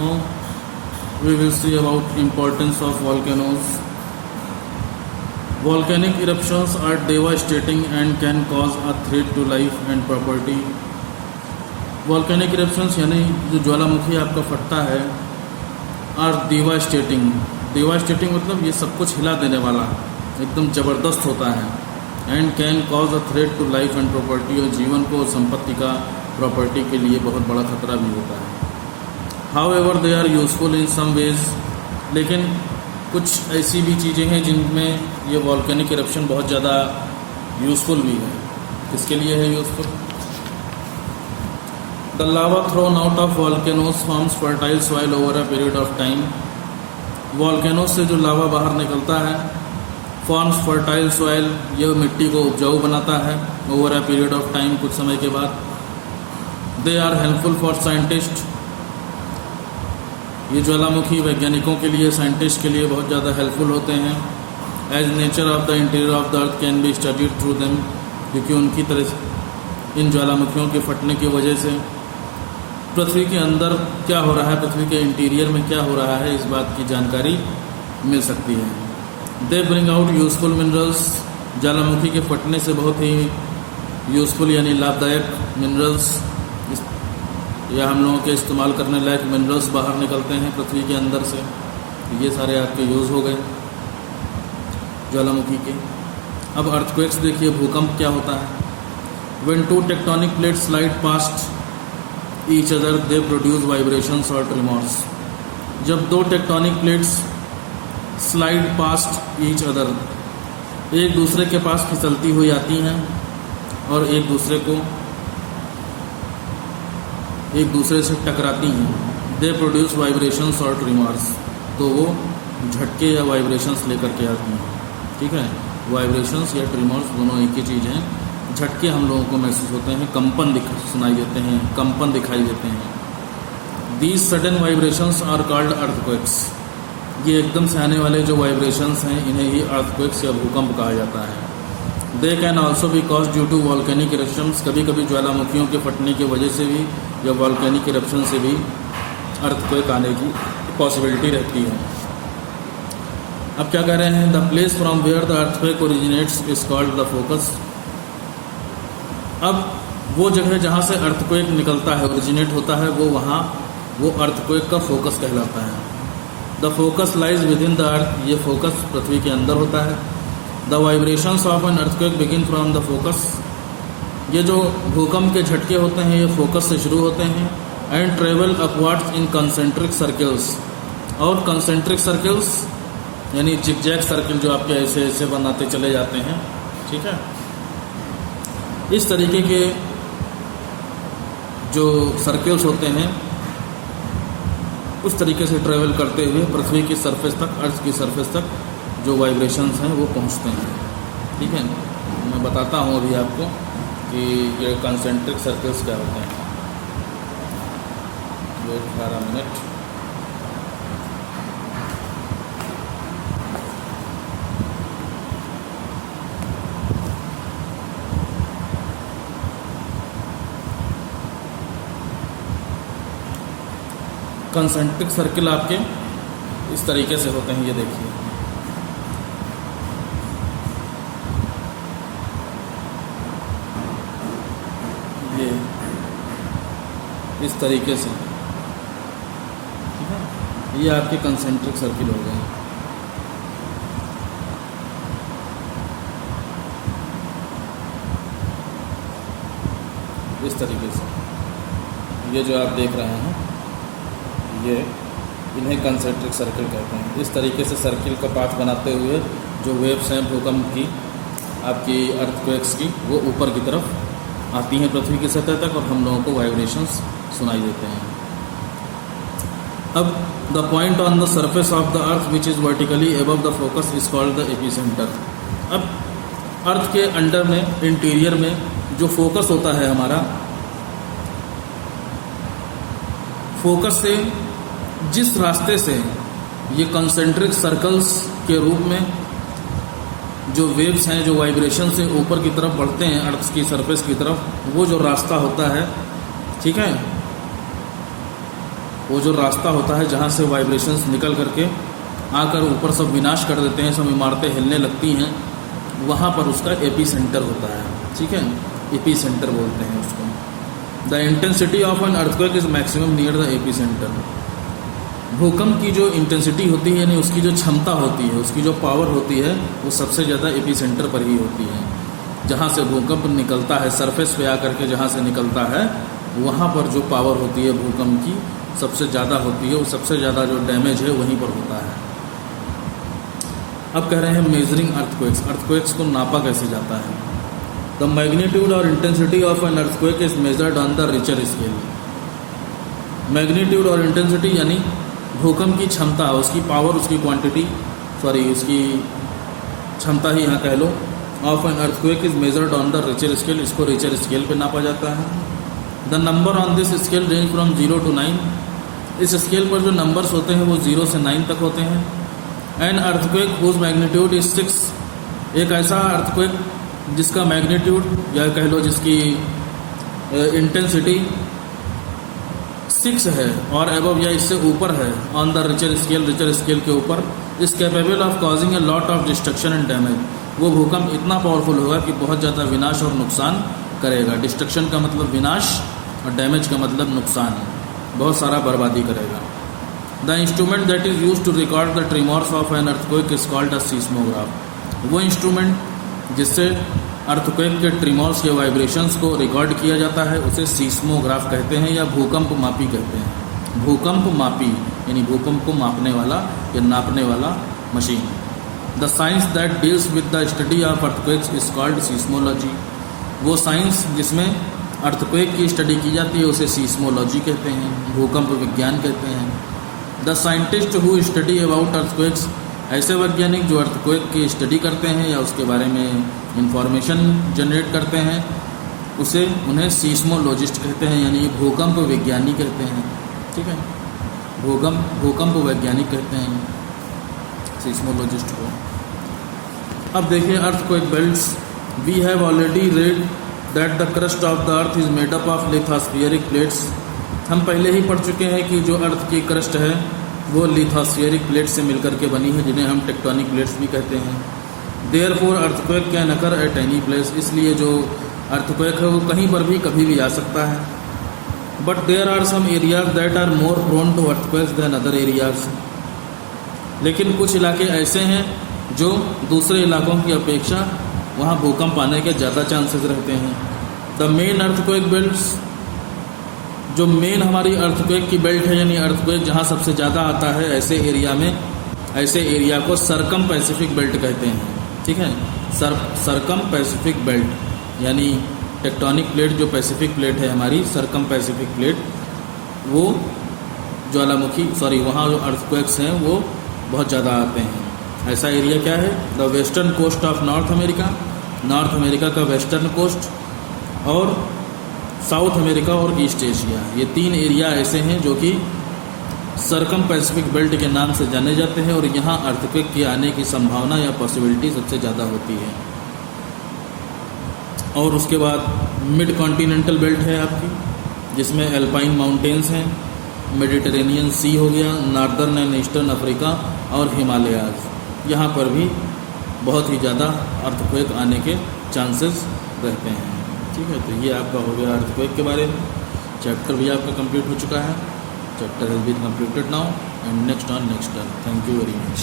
Now we will see about importance of volcanoes. Volcanic eruptions are devastating and can cause a threat to life and property. Volcanic eruptions यानी जो ज्वालामुखी आपका फटता है are devastating मतलब ये सब कुछ हिला देने वाला, एकदम ज़बरदस्त होता है। And can cause a threat to life and property, और जीवन को और संपत्ति का, प्रॉपर्टी के लिए बहुत बड़ा खतरा भी होता है। However they are useful in some ways, लेकिन कुछ ऐसी भी चीज़ें हैं जिनमें ये वॉल्केनिक इरप्शन बहुत ज़्यादा यूज़फुल भी है। किसके लिए है useful? The lava thrown out of volcanoes forms fertile soil over a period of time. Volcanoes से जो लावा बाहर निकलता है फॉर्म्स फर्टाइल सॉइल, यह मिट्टी को उपजाऊ बनाता है over a period of time, कुछ समय के बाद। They are helpful for scientist, ये ज्वालामुखी वैज्ञानिकों के लिए, साइंटिस्ट के लिए बहुत ज़्यादा हेल्पफुल होते हैं। As nature of the interior of the earth can be studied through them, क्योंकि उनकी तरह इन ज्वालामुखियों के फटने की वजह से पृथ्वी के अंदर क्या हो रहा है, पृथ्वी के इंटीरियर में क्या हो रहा है, इस बात की जानकारी मिल सकती है। They bring out useful minerals, ज्वालामुखी के फटने से बहुत ही यूजफुल यानी लाभदायक मिनरल्स या हम लोगों के इस्तेमाल करने लायक मिनरल्स बाहर निकलते हैं पृथ्वी के अंदर से। ये सारे आपके यूज़ हो गए ज्वालामुखी के। अब अर्थक्वेक्स देखिए, भूकंप क्या होता है। When two tectonic plates slide past each other they produce vibrations और ट्रिमॉर्स। जब दो tectonic plates slide past each other, एक दूसरे के पास फिसलती हुई आती हैं और एक दूसरे से टकराती हैं, दे प्रोड्यूस वाइब्रेशंस और ट्रिमॉर्स, तो वो झटके या वाइब्रेशंस लेकर के आती हैं। ठीक है, वाइब्रेशंस या ट्रिमॉर्स दोनों एक ही चीज़ हैं। झटके हम लोगों को महसूस होते हैं, कंपन सुनाई देते हैं, कंपन दिखाई देते हैं। These sudden vibrations are called earthquakes, ये एकदम से आने वाले जो वाइब्रेशंस हैं इन्हें ही अर्थक्वेक्स या भूकंप कहा जाता है। They can also be cause due to volcanic eruptions, कभी कभी ज्वालामुखियों के फटने की वजह से भी या वॉल्केनिक इरप्शन से भी अर्थक्वेक आने की पॉसिबिलिटी रहती है। अब क्या कह रहे हैं? The place from where the earthquake originates is called the focus. अब वो जगह जहाँ से अर्थक्वेक निकलता है, ओरिजिनेट होता है, वो अर्थक्वेक का फोकस कहलाता है। The focus lies with in the earth, ये फोकस पृथ्वी के अंदर होता है। The vibrations of an earthquake begin from the focus, ये जो भूकंप के झटके होते हैं ये फोकस से शुरू होते हैं। And travel upwards in concentric circles, और कंसेंट्रिक सर्कल्स यानी जिगजैग सर्कल जो आपके ऐसे ऐसे बनाते चले जाते हैं। ठीक है, इस तरीके के जो सर्कल्स होते हैं उस तरीके से ट्रेवल करते हुए पृथ्वी की सरफेस तक, अर्थ की सरफेस तक जो वाइब्रेशंस हैं वो पहुंचते हैं। ठीक है, मैं बताता हूँ अभी आपको कि ये कंसेंट्रिक सर्कल्स क्या होते हैं। 12 मिनट। कंसेंट्रिक सर्कल आपके इस तरीके से होते हैं, ये देखिए। ये इस तरीके से, ठीक है, ये आपके कंसेंट्रिक सर्कल हो गए। इस तरीके से ये जो आप देख रहे हैं ये इन्हें कंसेंट्रिक सर्कल कहते हैं। इस तरीके से सर्कल का पाथ बनाते हुए जो वेव्स हैं भूकंप की, आपकी अर्थक्वेक्स की, वो ऊपर की तरफ आती हैं पृथ्वी की सतह तक और हम लोगों को वाइब्रेशंस सुनाई देते हैं। अब the point on the surface of the earth which is vertically above the focus is called the epicentre. अब अर्थ के अंडर में, इंटीरियर में जो फोकस होता है हमारा, फोकस से जिस रास्ते से ये कंसेंट्रिक सर्कल्स के रूप में जो वेव्स हैं, जो वाइब्रेशन से ऊपर की तरफ बढ़ते हैं अर्थ की सरफेस की तरफ, वो जो रास्ता होता है, ठीक है, वो जो रास्ता होता है जहाँ से वाइब्रेशंस निकल करके आकर ऊपर सब विनाश कर देते हैं, सब इमारतें हिलने लगती हैं, वहाँ पर उसका एपी सेंटर होता है। ठीक है, एपी सेंटर बोलते हैं उसको। The intensity of an earthquake is maximum near the AP centre. भूकंप की जो इंटेंसिटी होती है, यानी उसकी जो क्षमता होती है, उसकी जो पावर होती है, वो सबसे ज़्यादा एपी सेंटर पर ही होती है। जहाँ से भूकंप निकलता है, सरफेस पे आकर के जहाँ से निकलता है, वहाँ पर जो पावर होती है भूकंप की सबसे ज़्यादा होती है, और सबसे ज़्यादा जो डैमेज है वहीं पर होता है। अब कह रहे हैं मेजरिंग अर्थक्वेक्स। अर्थक्वेक्स को नापा कैसे जाता है? द मैग्नीट्यूड और intensity of an earthquake is measured on the Richter scale. Magnitude और इंटेंसिटी यानी भूकंप की क्षमता, उसकी पावर, उसकी क्वांटिटी, उसकी क्षमता ही यहाँ कह लो, of an earthquake is measured on the Richter scale. इसको रिचर स्केल पे नापा जाता है। The number on this scale range from 0 to 9। इस स्केल पर जो नंबर्स होते हैं वो 0 से 9 तक होते हैं। An earthquake whose magnitude is 6। एक ऐसा अर्थक्वेक जिसका मैग्नीट्यूड या कह लो जिसकी इंटेंसिटी 6 है और एबव या इससे ऊपर है ऑन द रिचर स्केल के ऊपर, is capable of causing a lot of destruction and damage. वो भूकंप इतना पावरफुल होगा कि बहुत ज़्यादा विनाश और नुकसान करेगा। डिस्ट्रक्शन का मतलब विनाश और डैमेज का मतलब नुकसान, बहुत सारा बर्बादी करेगा। The instrument that is use to record the tremors of an earthquake is called a seismograph. वो इंस्ट्रूमेंट जिससे अर्थक्वेक के ट्रिमॉर्स के वाइब्रेशंस को रिकॉर्ड किया जाता है उसे सीस्मोग्राफ कहते हैं या भूकंप मापी कहते हैं। भूकंप मापी यानी भूकंप को मापने वाला या नापने वाला machine. The science that deals with the study of earthquakes is called seismology. वो साइंस जिसमें अर्थक्वेक की स्टडी की जाती है उसे सीस्मोलॉजी कहते हैं, भूकंप विज्ञान कहते हैं। The scientist who study about earthquakes, ऐसे वैज्ञानिक जो अर्थक्वेक की स्टडी करते हैं या उसके बारे में इंफॉर्मेशन जनरेट करते हैं उन्हें सीस्मोलॉजिस्ट कहते हैं, यानी भूकंप विज्ञानी कहते हैं। ठीक है, भूकंप वैज्ञानिक कहते हैं सीस्मोलॉजिस्ट को। अब देखिए earthquake belts. We have already read that the crust of the earth is made up of lithospheric plates. हम पहले ही पढ़ चुके हैं कि जो अर्थ की क्रस्ट है वो लिथोस्फीरिक प्लेट से मिलकर के बनी है, जिन्हें हम टेक्टोनिक प्लेट्स भी कहते हैं। Therefore earthquake can occur at any place. इसलिए जो अर्थक्वेक है वो कहीं पर भी कभी भी आ सकता है। But there are some areas that are more prone to earthquakes than other areas. लेकिन कुछ इलाके ऐसे हैं जो दूसरे इलाकों की अपेक्षा वहाँ भूकंप आने के ज़्यादा चांसेस रहते हैं। द मेन अर्थक्वेक बेल्ट्स, जो मेन हमारी अर्थक्वेक की बेल्ट है, यानी अर्थक्वेक जहाँ सबसे ज़्यादा आता है, ऐसे एरिया को सरकम पैसिफिक बेल्ट कहते हैं। ठीक है, सरकम पैसिफिक बेल्ट यानी टेक्टोनिक प्लेट जो पैसिफिक प्लेट है हमारी, सरकम पैसिफिक प्लेट, वो ज्वालामुखी वहाँ जो अर्थक्वेक्स हैं वो बहुत ज़्यादा आते हैं। ऐसा एरिया क्या है? The western coast of North America, North America का वेस्टर्न कोस्ट, और साउथ अमेरिका और ईस्ट एशिया। ये 3 एरिया ऐसे हैं जो कि सरकम पैसिफिक बेल्ट के नाम से जाने जाते हैं और यहाँ अर्थक्वेक के आने की संभावना या पॉसिबिलिटी सबसे ज़्यादा होती है। और उसके बाद मिड कॉन्टिनेंटल बेल्ट है आपकी, जिसमें एल्पाइन माउंटेन्स हैं, मेडिटेरेनियन सी हो गया, नॉर्दर्न एंड ईस्टर्न अफ्रीका और हिमालयाज। यहाँ पर भी बहुत ही ज़्यादा अर्थक्वेक आने के चांसेस रहते हैं। ठीक है, तो ये आपका हो गया अर्थक्वेक के बारे में। चैप्टर भी आपका कंप्लीट हो चुका है। Chapter has been completed now and next on next term. Thank you very much.